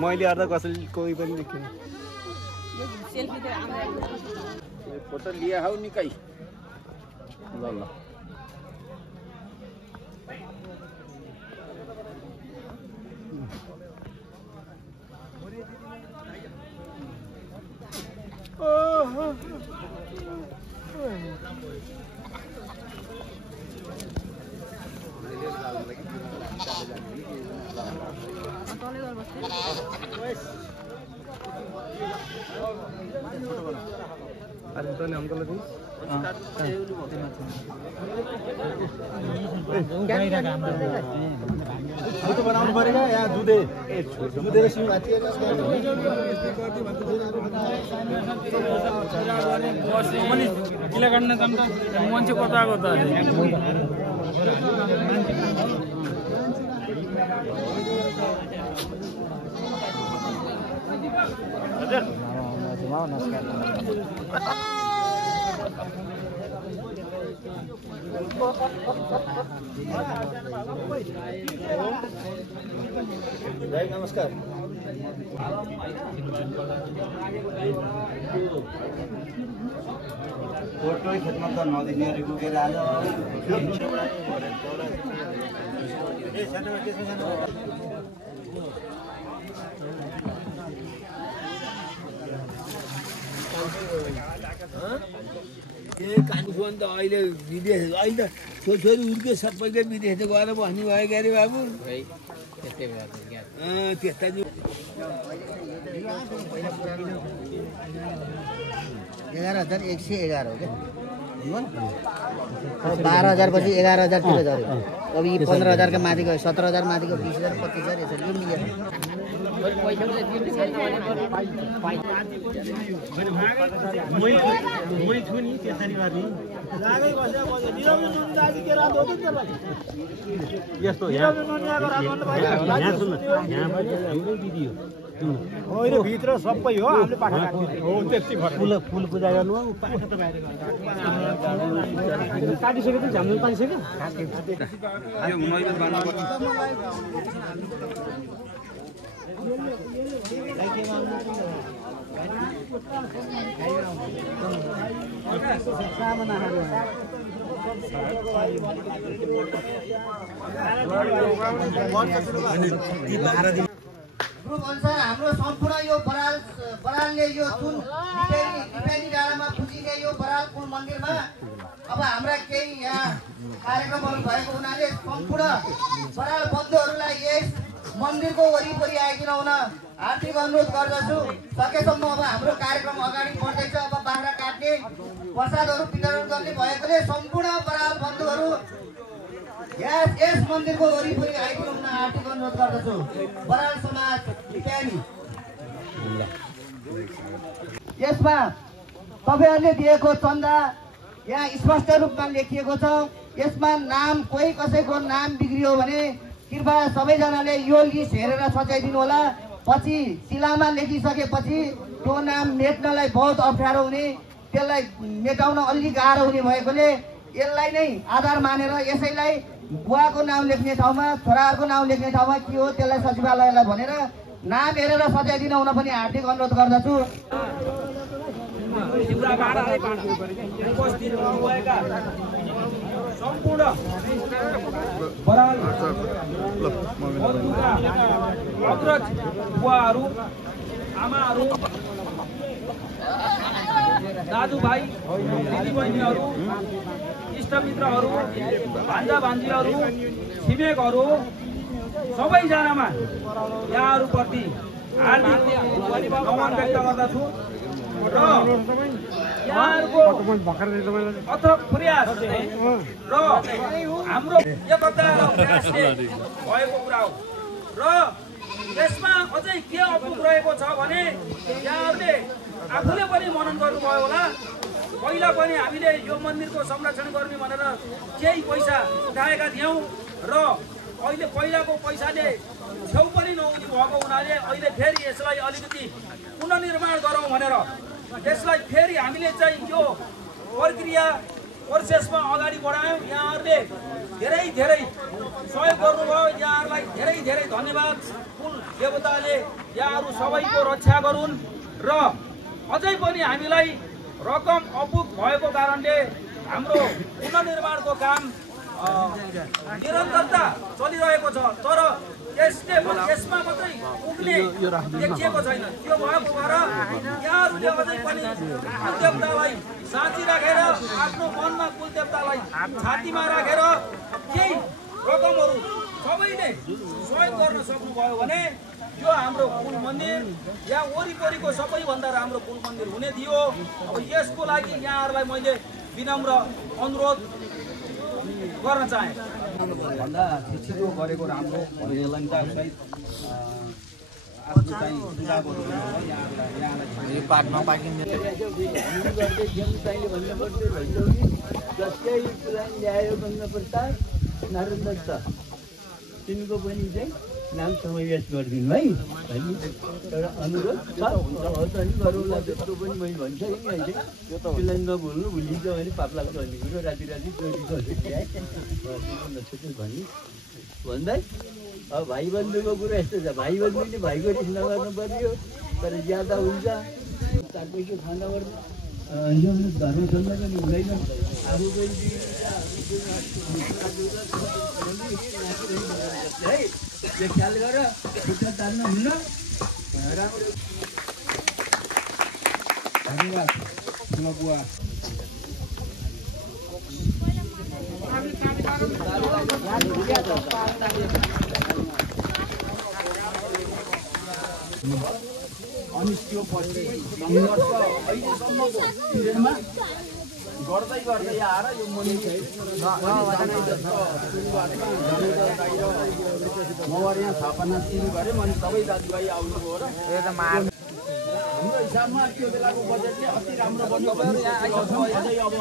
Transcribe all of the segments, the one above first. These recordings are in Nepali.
मैले अर्दा कसैले कोही पनि देखेन फोटो लिया हौ निकै ल ल अरे तो ने हमको लगी फोटो बनाउनु परेगा यहाँ दुधे दुधे सिङ किला काट्न जाम त मान्छे कता आको त हजुर नमस्कार फोटो खेतमा त नदिने पुगेर आज कानुन त अहिले विदेश अहिले छोरी उर्के सबैले विदेश गएर भन्ने भयो के अरे बाबु त्यस्ता 11,111 हो क्या 12,000 पछि 11,000 तिर झऱ्यो अब यी 15,000 का माथि गयो 17,000 माथि गयो 20,000 25,000 यसरी यो मिलेर होइन भित्र सबै हो हामीले पाखा काट्नु हो त्यति फरक फुल पूजा गर्नु हो पाखा त बाहिर काटिसक्यो त झाम्नु पाइसक्यो यो मैले बान्नु ग्रुप अनुसार हाम्रो सम्पूर्ण यो बरालले यो जुन दिपेनी डाँडामा पुजिने यो बराल कुल मन्दिरमा अब हाम्रा केही यहाँ कार्यक्रमहरू भएको हुनाले सम्पूर्ण बराल बन्धुहरूलाई यस मन्दिरको वरिपरि आइदिन हुन हार्दिक अनुरोध गर्दछु। सकेसम्म अब हाम्रो कार्यक्रम अगाडि बढ्दैछ। अब बाख्रा काट्ने प्रसादहरू वितरण गर्ने भएकोले सम्पूर्ण बराल बन्धुहरू यस मन्दिरको वरिपरि आइदिन हुन हार्दिक अनुरोध गर्दछु। बराल समाज दिपेनी यसमा तपाईहरुले दिएको चन्दा यहाँ स्पष्ट रूपमा लेखिएको छ। यसमा नाम कोही कसैको नाम बिग्रियो भने कृपया सबैजनाले यो लिस्ट हेरेर सच्याइदिनु होला। पछि शिलामा लेखिसकेपछि त्यो नाम मेट्नलाई बहुत अप्ठ्यारो हुने, त्यसलाई मेटाउन अलि गाह्रो हुने भएकोले यसलाई नै आधार मानेर यसैलाई बुवाको नाम लेख्ने ठाउँमा छोराहरूको नाम लेख्ने ठाउँमा के हो त्यसलाई सचिवालयलाई भनेर नाम हेरेर सच्याइदिनु हुन पनि हार्दिक अनुरोध गर्दछु। सम्पूर्ण बराल अग्रज बुवाहरू आमाहरू दाजुभाइ दिदीबहिनीहरू इष्टमित्रहरू भान्जा भान्जीहरू छिमेकहरू सबैजनामा यहाँहरूप्रति हार्दिक नमन व्यक्त गर्दछु र यहाँहरूको अथक प्रयास र हाम्रो एकता र प्रयासले भएको कुरा हो र यसमा अझै के अपुग रहेको छ भने यहाँहरूले आफूले पनि मनन गर्नुभयो होला। पहिला पनि हामीले यो मन्दिरको संरक्षण गर्ने भनेर केही पैसा उठाएका थियौँ र अहिले पहिलाको पैसाले छेउ पनि नहुने भएको हुनाले अहिले फेरि यसलाई अलिकति पुनर्निर्माण गरौँ भनेर त्यसलाई फेरि हामीले चाहिँ यो प्रक्रिया प्रोसेसमा अगाडि बढायौँ। यहाँहरूले धेरै धेरै सहयोग गर्नुभयो। यहाँहरूलाई धेरै धेरै धन्यवाद। कुल देवताले यहाँहरू सबैको रक्षा गरून् र अझै पनि हामीलाई रकम अपुग भएको कारणले हाम्रो पुनर्निर्माणको काम निरन्तरता चलिरहेको छ, तर यसमा मात्रै पुग्ने देखिएको छैन। त्यो भएको भएर यहाँहरूले अझै पनि कुलदेवतालाई साँची राखेर आफ्नो मनमा कुलदेवतालाई छातीमा राखेर केही रकमहरू सबैले सहयोग गर्न सक्नुभयो भने यो हाम्रो कुल मन्दिर यहाँ वरिपरिको सबैभन्दा राम्रो कुल मन्दिर हुने थियो। अब यसको लागि यहाँहरूलाई मैले विनम्र अनुरोध गर्न चाहे। भन्दा छिटो गरेको राम्रो यसलाई आफ्नो चाहिँ सुझावहरू यहाँलाई पार्टमा पाकिन्छ। जसकै प्लान ल्यायो गङ्गाप्रसाद नारायण तिनको पनि चाहिँ नाम समावेश गरिदिनु है भन्ने एउटा अनुरोध छ। अनि गरौँला त्यस्तो पनि मैले भनिसकेँ कि अहिले त्यसलाई नभुल्नु, भुलिन्छ भने पाप लाग्छ भन्ने कुरो राति राति चोरी गरेर भन्दै अब भाइबन्धुको कुरो यस्तो छ। भाइबन्धुले भाइको रिस नगर्नु पर्यो, तर ज्यादा हुन्छ। चार पैसा खाना पर्छ, धर्म छन्द पनि हुँदैन। आफू पनि है यो ख्याल गर, खुट्टा तान्न हुन्न। राम्रो धन्यवाद ठुलो बुवा। अनि त्यो पछि सङ्घर्ष अहिलेसम्मको पिरियडमा गर्दै गर्दै आएर यो मन्दिर मगर यहाँ स्थापना सुरु गऱ्यौँ। अनि सबै दाजुभाइ आउनुभयो र हाम्रो हिसाबमा त्यो बेलाको बजेटले अति राम्रो बन्यो। अब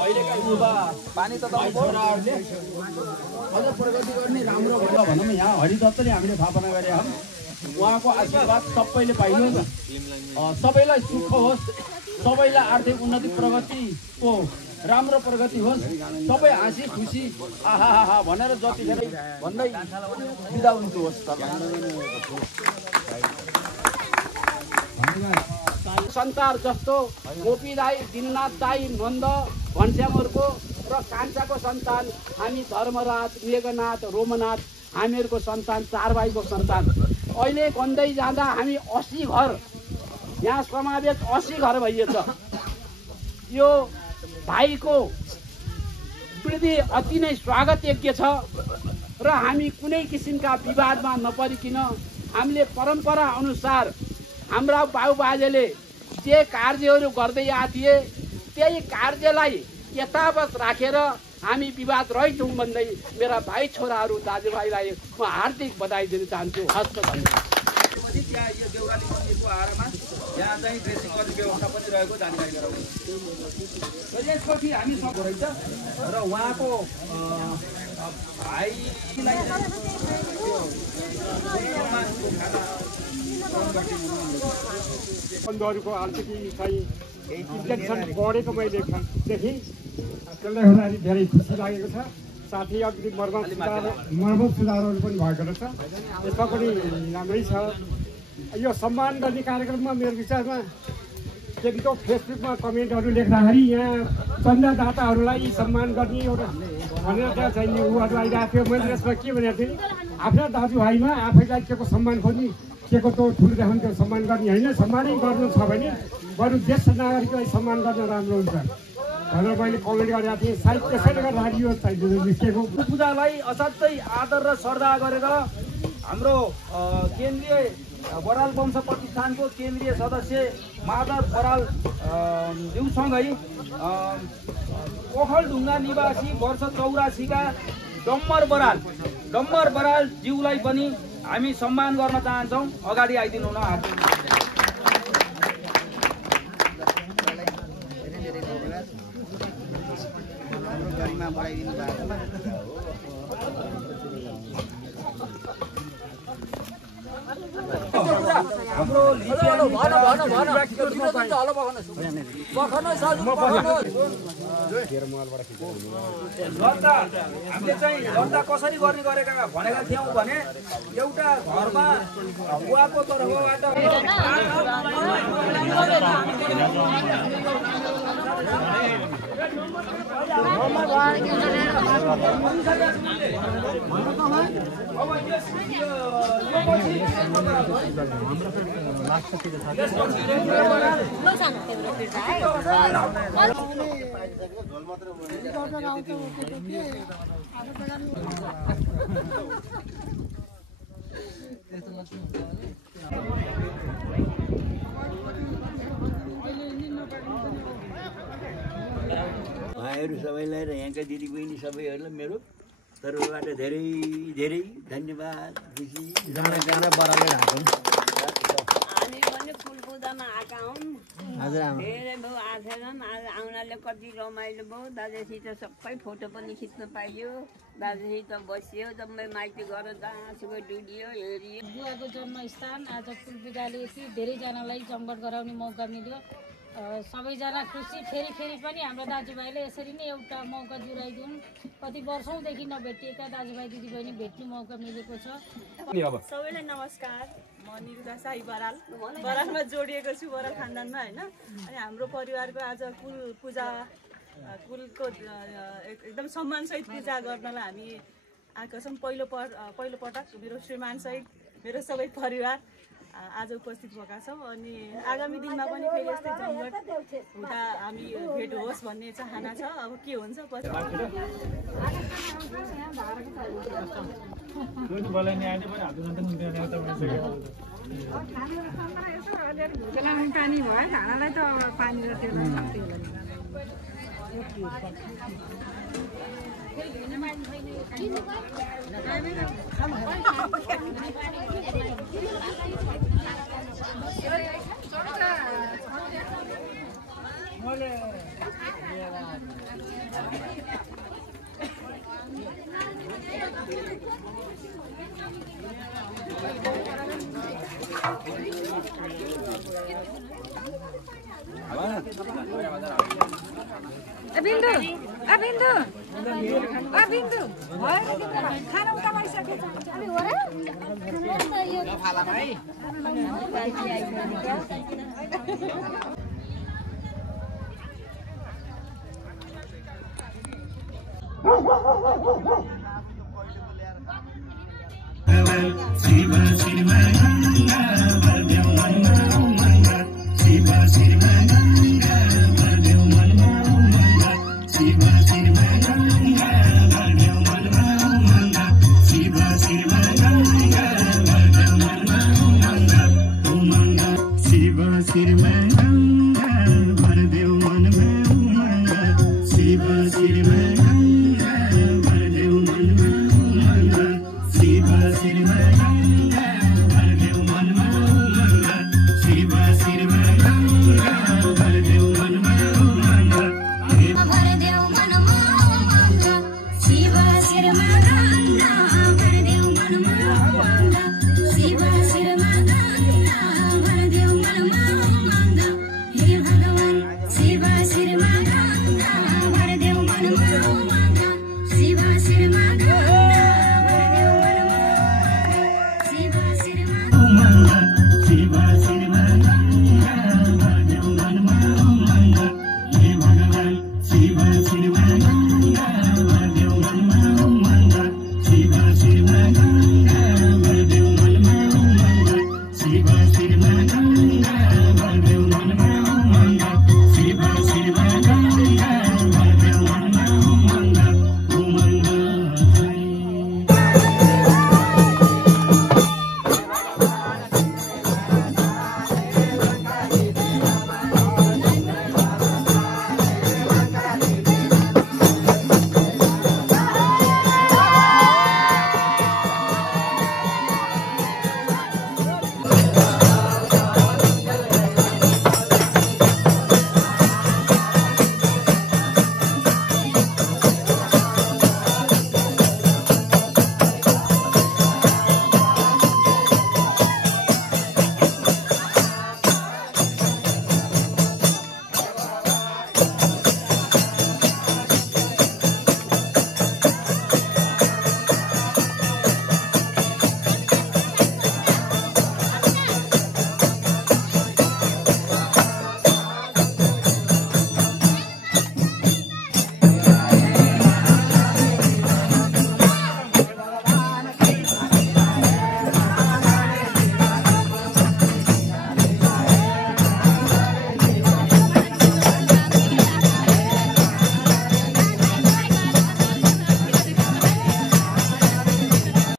अहिलेका युवा पानी त छोराहरूले अझ प्रगति गर्ने राम्रो भयो भनौँ। यहाँ हरिदत्तले हामीले स्थापना गरे हौँ। उहाँको आशीर्वाद सबैले पाइयोस्, सबैलाई सुख होस्, सबैलाई आर्थिक उन्नति प्रगतिको राम्रो प्रगति होस्, सबै हाँसी खुसी आहा भनेर जतिखेर भन्दै बिदा हुनुहोस्। सन्तार जस्तो गोपी राई, दिननाथ दाई, नन्द घनश्यामहरूको र कान्छाको सन्तान हामी धर्मराज, मेघनाथ, रोमनाथ हामीहरूको सन्तान, 4 भाइको सन्तान। अहिले गन्दै जाँदा हामी 80 घर यहाँ समावेश 80 घर भइएछ। यो भाइको वृद्धि अति नै स्वागत योग्य छ र हामी कुनै किसिमका विवादमा नपरिकन हामीले परम्परा अनुसार हाम्रा बाबुबाजेले जे कार्यहरू गर्दै आए थिए त्यही कार्यलाई यथावत राखेर हामी विवाद रहित हौँ भन्दै मेरा भाइ छोराहरू दाजुभाइलाई म हार्दिक बधाई दिन चाहन्छु। हस्त धन्यवाद। त्यहाँ यो देउराली मन्दिरको आहारमा यहाँ चाहिँ ड्रेसिङ गर्ने व्यवस्था पनि रहेको जानकारी गराउँछु। यसपछि हामी सक्दो रहेछ र उहाँको भाइलाई बन्धुहरूको अलिकति चाहिँ इन्जेक्सन बढेको मैले देखेँ। त्यसले गर्दाखेरि धेरै खुसी लागेको छ। साथै अलिकति मर्मत सुधारहरू पनि भएको रहेछ। यसमा पनि राम्रै छ। यो सम्मान गर्ने कार्यक्रममा मेरो विचारमा त्यतिको फेसबुकमा कमेन्टहरू लेख्दाखेरि यहाँ चन्दादाताहरूलाई सम्मान गर्ने एउटा भनेर त्यहाँ चाहिँ उहाँहरू आइरहेको थियो। मैले यसमा के भनेको थिएँ, आफ्ना दाजुभाइमा आफैलाई के को सम्मान खोज्ने, के को त्यो ठुलो देखाउने त्यो सम्मान गर्ने होइन। सम्मानै गर्नु छ भने बरु देश नागरिकलाई सम्मान गर्न राम्रो हुन्छ भनेर मैले कमेन्ट गरेको थिएँ। सायद त्यसैले गर्दाखेरि यो निस्केको पूजालाई असाध्यै आदर र श्रद्धा गरेर हाम्रो केन्द्रीय बराल वंश प्रतिष्ठानको केन्द्रीय सदस्य माधव बराल ज्यूसँगै ओखलढुङ्गा निवासी वर्ष 84 का डम्बर बराल ज्यूलाई पनि हामी सम्मान गर्न चाहन्छौँ। अगाडि आइदिनु हुन हार्दिक हाम्रो हुन्छ हलो पखाउनुहोस् दर्ता हामीले चाहिँ दर्ता कसरी गर्ने गरेका भनेका थियौँ भने एउटा घरमा बुवाको तर्फबाट भाइहरू सबैलाई र यहाँका दिदीबहिनी सबैहरूलाई मेरो तर्फबाट धेरै धेरै धन्यवाद खुसी हामी पनि फुलपूजामा आएका हौँ धेरै भयो आएनन् आज आउनाले कति रमाइलो भयो दाजुसित सबै फोटो पनि खिच्न पाइयो दाजुसित बसियो जम्मै माइती घर जहाँसुकै डुलियो हेरियो बुवाको जन्मस्थान आज फुलपूजाले यति धेरैजनालाई जमघट गराउने मौका मिल्यो सबैजना खुसी फेरि पनि हाम्रो दाजुभाइले यसरी नै एउटा मौका जुराइदिउन् कति वर्षौँदेखि नभेटिएका दाजुभाइ दिदीबहिनी भेट्ने मौका मिलेको छ सबैलाई नमस्कार म निरुता साई बरालमा जोडिएको छु बराल खानदानमा होइन अनि हाम्रो परिवारको आज कुल पूजा कुलको एकदम सम्मानसहित पूजा गर्नलाई हामी आएका छौँ पहिलो पटक मेरो श्रीमानसहित मेरो सबै परिवार आज उपस्थित भएका छौँ अनि आगामी दिनमा पनि फेरि यस्तै जमघट हुँदा हामी भेट होस् भन्ने चाहना छ अब के हुन्छ पछि पानी भयो खानालाई त पानी र बिन्दु खाना उताइसकेको छ